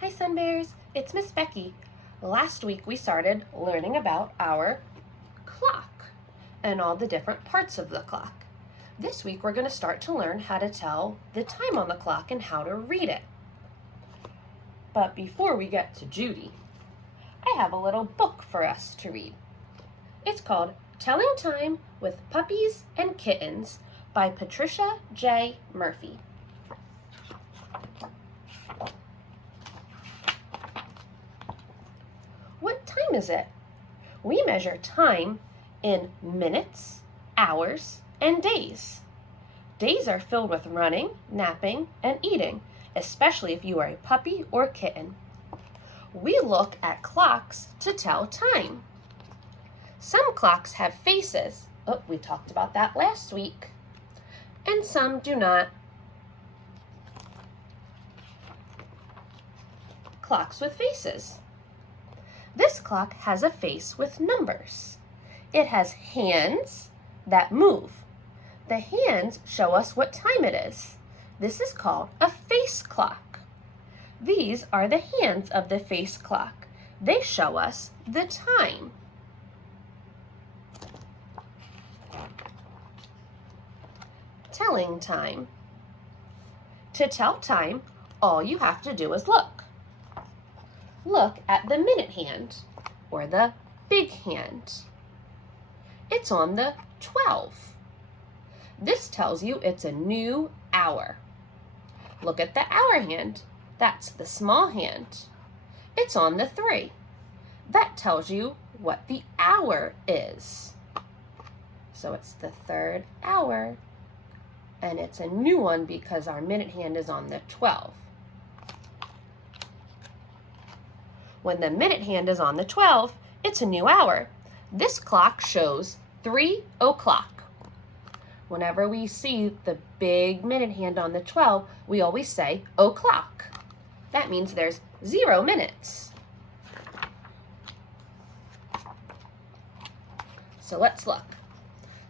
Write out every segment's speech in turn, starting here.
Hi Sunbears, it's Miss Becky. Last week we started learning about our clock and all the different parts of the clock. This week we're going to start to learn how to tell the time on the clock and how to read it. But before we get to Judy, I have a little book for us to read. It's called Telling Time with Puppies and Kittens by Patricia J. Murphy. What time is it? We measure time in minutes, hours, and days. Days are filled with running, napping, and eating, especially if you are a puppy or kitten. We look at clocks to tell time. Some clocks have faces. Oh, we talked about that last week. And some do not. Clocks with faces. This clock has a face with numbers. It has hands that move. The hands show us what time it is. This is called a face clock. These are the hands of the face clock. They show us the time. Telling time. To tell time, all you have to do is look. Look at the minute hand, or the big hand. It's on the 12. This tells you it's a new hour. Look at the hour hand. That's the small hand. It's on the 3. That tells you what the hour is. So it's the 3rd hour, and it's a new one because our minute hand is on the 12. When the minute hand is on the 12, it's a new hour. This clock shows 3 o'clock. Whenever we see the big minute hand on the 12, we always say o'clock. That means there's 0 minutes. So let's look.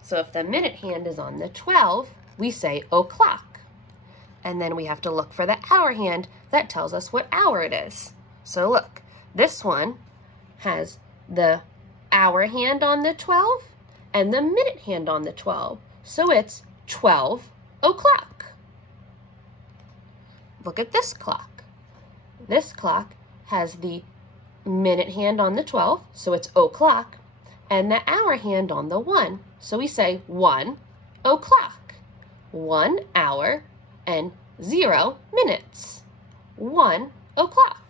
So if the minute hand is on the 12, we say o'clock. And then we have to look for the hour hand that tells us what hour it is. So look. This one has the hour hand on the 12 and the minute hand on the 12. So it's 12 o'clock. Look at this clock. This clock has the minute hand on the 12, so it's o'clock, and the hour hand on the 1. So we say 1 o'clock. 1 hour and 0 minutes. 1 o'clock.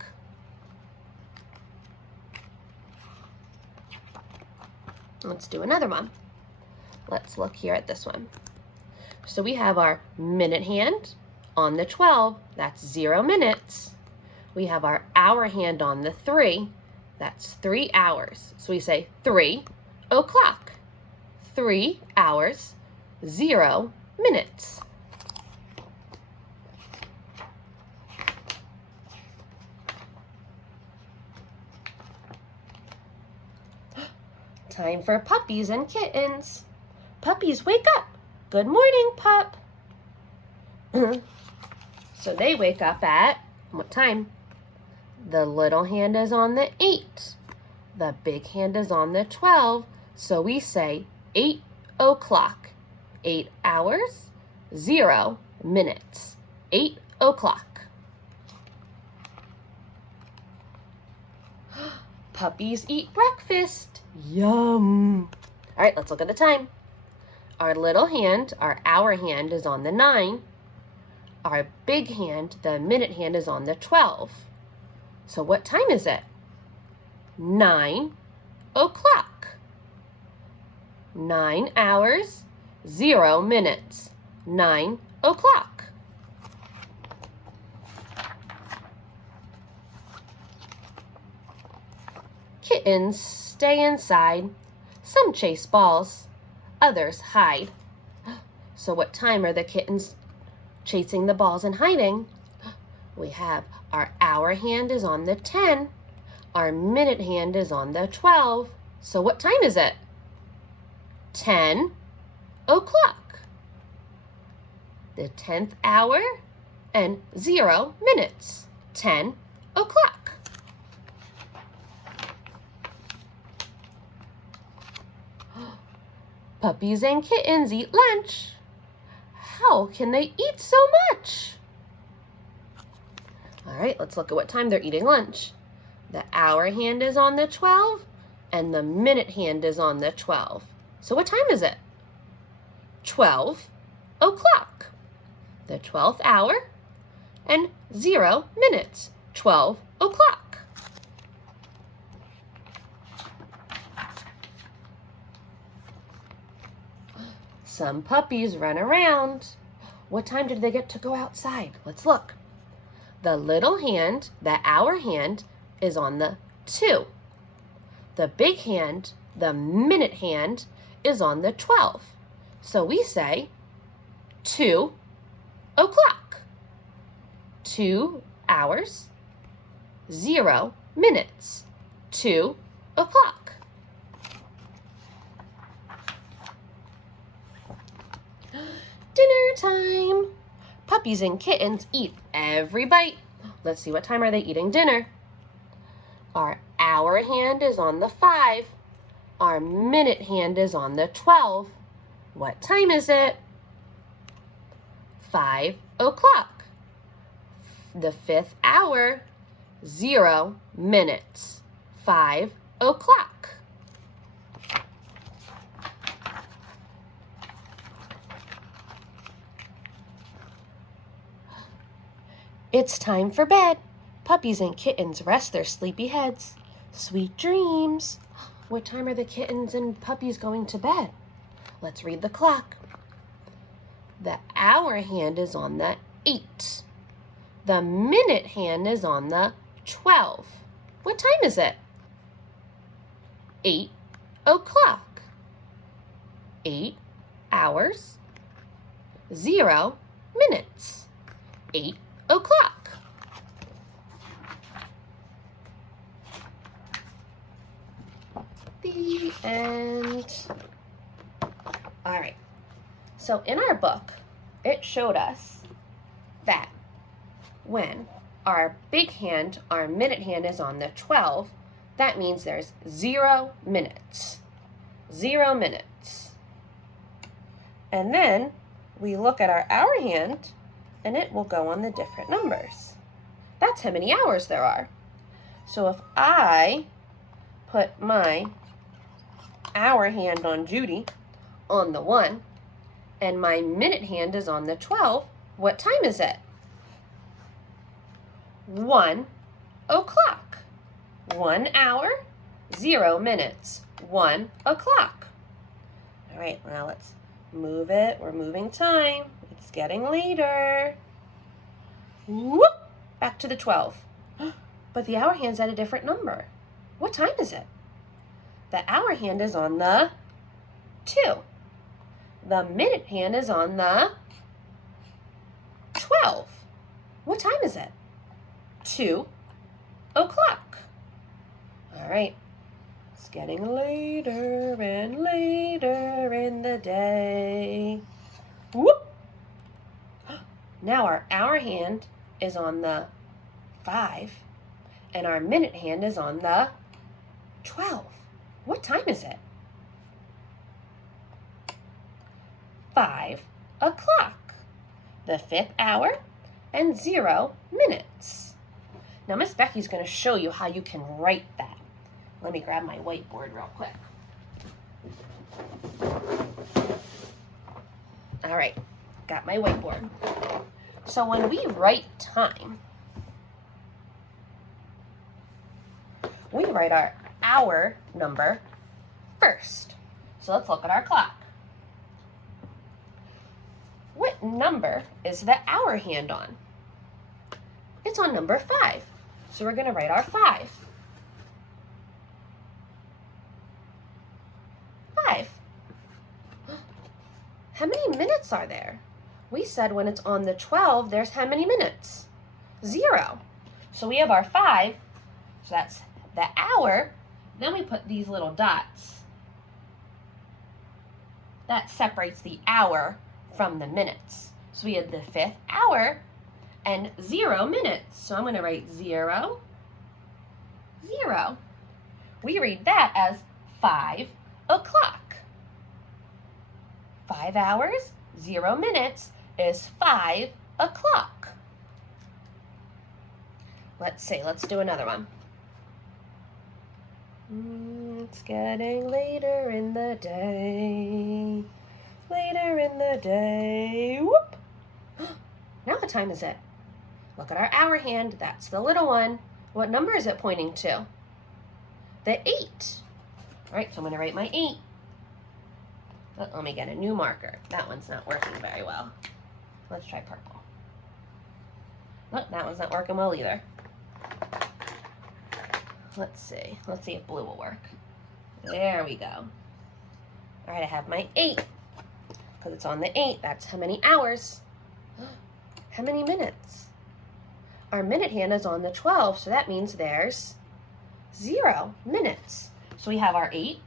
Let's do another one. Let's look here at this one. So we have our minute hand on the 12, that's 0 minutes. We have our hour hand on the 3, that's 3 hours. So we say 3 o'clock. 3 hours, 0 minutes. Time for puppies and kittens. Puppies, wake up. Good morning, pup. So they wake up at what time? The little hand is on the 8. The big hand is on the 12. So we say 8 o'clock. 8 hours, 0 minutes. 8 o'clock. Puppies eat breakfast. Yum. All right, let's look at the time. Our little hand, our hour hand, is on the 9. Our big hand, the minute hand, is on the 12. So what time is it? 9 o'clock. 9 hours, 0 minutes. 9 o'clock. Kittens stay inside. Some chase balls. Others hide. So what time are the kittens chasing the balls and hiding? We have our hour hand is on the 10. Our minute hand is on the 12. So what time is it? 10 o'clock. The 10th hour and 0 minutes. 10 o'clock. Puppies and kittens eat lunch. How can they eat so much? All right, let's look at what time they're eating lunch. The hour hand is on the 12 and the minute hand is on the 12. So what time is it? 12 o'clock. The 12th hour and 0 minutes. 12 o'clock. Some puppies run around. What time did they get to go outside? Let's look. The little hand, the hour hand, is on the 2. The big hand, the minute hand, is on the 12. So we say 2 o'clock. 2 hours, 0 minutes. 2 o'clock. Dinner time. Puppies and kittens eat every bite. Let's see, what time are they eating dinner? Our hour hand is on the 5. Our minute hand is on the 12. What time is it? 5 o'clock. The 5th hour, 0 minutes. 5 o'clock. It's time for bed. Puppies and kittens rest their sleepy heads. Sweet dreams. What time are the kittens and puppies going to bed? Let's read the clock. The hour hand is on the 8. The minute hand is on the 12. What time is it? 8 o'clock. 8 hours, 0 minutes. 8 o'clock. The end. All right. So in our book, it showed us that when our big hand, our minute hand is on the 12, that means there's 0 minutes. 0 minutes. And then we look at our hour hand, and it will go on the different numbers. That's how many hours there are. So if I put my hour hand on Judy on the 1, and my minute hand is on the 12, what time is it? 1 o'clock. 1 hour, 0 minutes. 1 o'clock. All right, now let's move it. We're moving time. It's getting later. Whoop! Back to the 12. But the hour hand's at a different number. What time is it? The hour hand is on the 2. The minute hand is on the 12. What time is it? 2 o'clock. All right. It's getting later and later in the day. Whoop! Now our hour hand is on the 5, and our minute hand is on the 12. What time is it? 5 o'clock. The 5th hour and 0 minutes. Now Miss Becky's going to show you how you can write that. Let me grab my whiteboard real quick. All right, got my whiteboard. So when we write time, we write our hour number first. So let's look at our clock. What number is the hour hand on? It's on number 5. So we're going to write our 5. 5. How many minutes are there? We said when it's on the 12, there's how many minutes? 0. So we have our 5, so that's the hour. Then we put these little dots. That separates the hour from the minutes. So we have the 5th hour, and 0 minutes. So I'm going to write 0, 0. We read that as 5 o'clock. 5 hours, 0 minutes is 5 o'clock. Let's see, let's do another one. It's getting later in the day. Later in the day. Whoop! Now what time is it? Look at our hour hand. That's the little one. What number is it pointing to? The 8. All right, so I'm going to write my 8. But let me get a new marker. That one's not working very well. Let's try purple. Oh, that one's not working well either. Let's see if blue will work. There we go. All right, I have my 8. Because it's on the 8, that's how many hours. How many minutes? Our minute hand is on the 12, so that means there's 0 minutes. So we have our 8.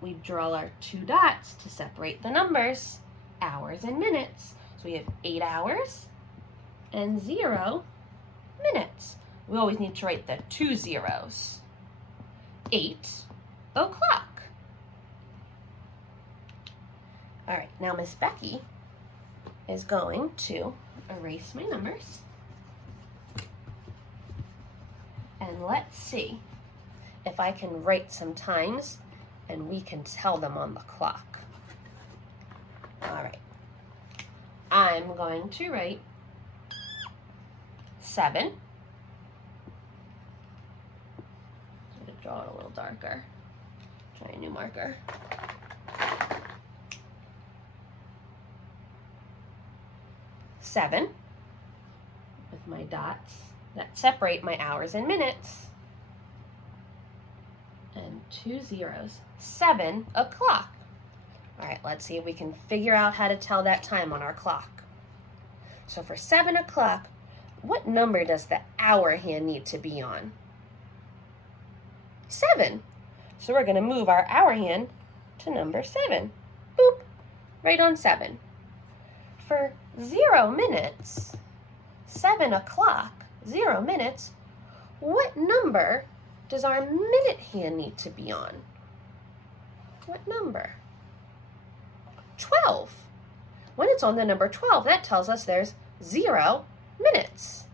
We draw our 2 dots to separate the numbers, hours and minutes. So we have 8 hours and 0 minutes. We always need to write the 2 zeros. 8 o'clock. All right, now Miss Becky is going to erase my numbers. And let's see if I can write some times and we can tell them on the clock. All right. I'm going to write 7. I'm going to draw it a little darker. Try a new marker. 7 with my dots that separate my hours and minutes. And 2 zeros. 7 o'clock. All right, let's see if we can figure out how to tell that time on our clock. So for 7 o'clock, what number does the hour hand need to be on? 7. So we're going to move our hour hand to number 7. Boop, right on 7. For 0 minutes, 7 o'clock, 0 minutes, what number does our minute hand need to be on? What number? 12. When it's on the number 12, that tells us there's 0 minutes.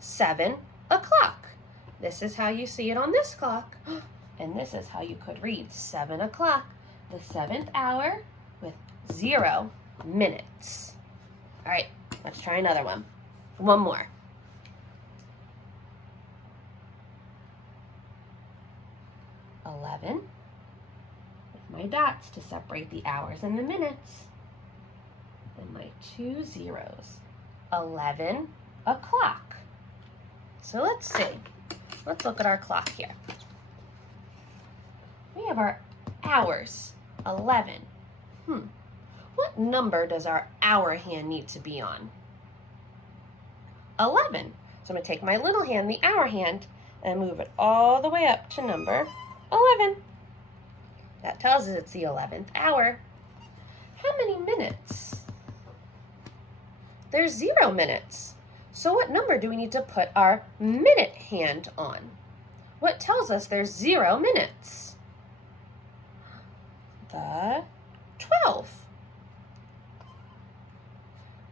7 o'clock. This is how you see it on this clock. And this is how you could read 7 o'clock, the 7th hour with 0 minutes. All right, let's try another one. One more. 11 with my dots to separate the hours and the minutes. And my 2 zeros. 11 o'clock. So let's see. Let's look at our clock here. We have our hours, 11. What number does our hour hand need to be on? 11. So I'm going to take my little hand, the hour hand, and move it all the way up to number 11. That tells us it's the 11th hour. How many minutes? There's 0 minutes. So what number do we need to put our minute hand on? What tells us there's 0 minutes? The 12.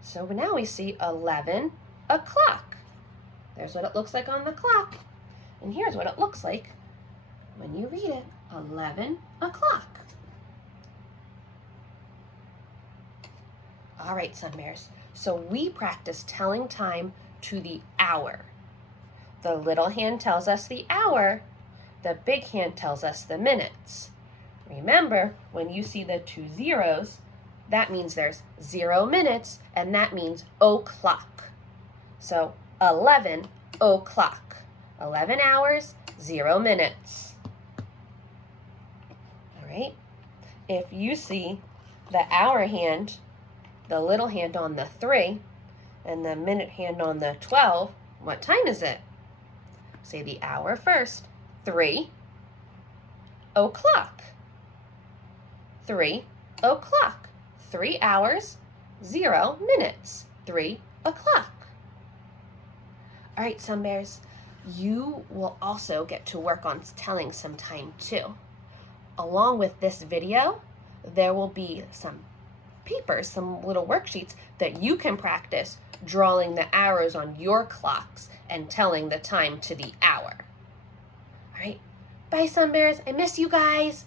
So now we see 11 o'clock. There's what it looks like on the clock. And here's what it looks like when you read it, 11 o'clock. All right, Sunbears. So we practice telling time to the hour. The little hand tells us the hour. The big hand tells us the minutes. Remember, when you see the 2 zeros, that means there's 0 minutes, and that means o'clock. So 11 o'clock. 11 hours, 0 minutes. All right? If you see the hour hand, the little hand on the 3, and the minute hand on the 12, what time is it? Say the hour first. 3 o'clock. 3 o'clock. 3 hours, 0 minutes. 3 o'clock. All right, Sun Bears, you will also get to work on telling some time too. Along with this video, there will be some papers, some little worksheets that you can practice drawing the arrows on your clocks and telling the time to the hour. All right, bye, Sun Bears. I miss you guys.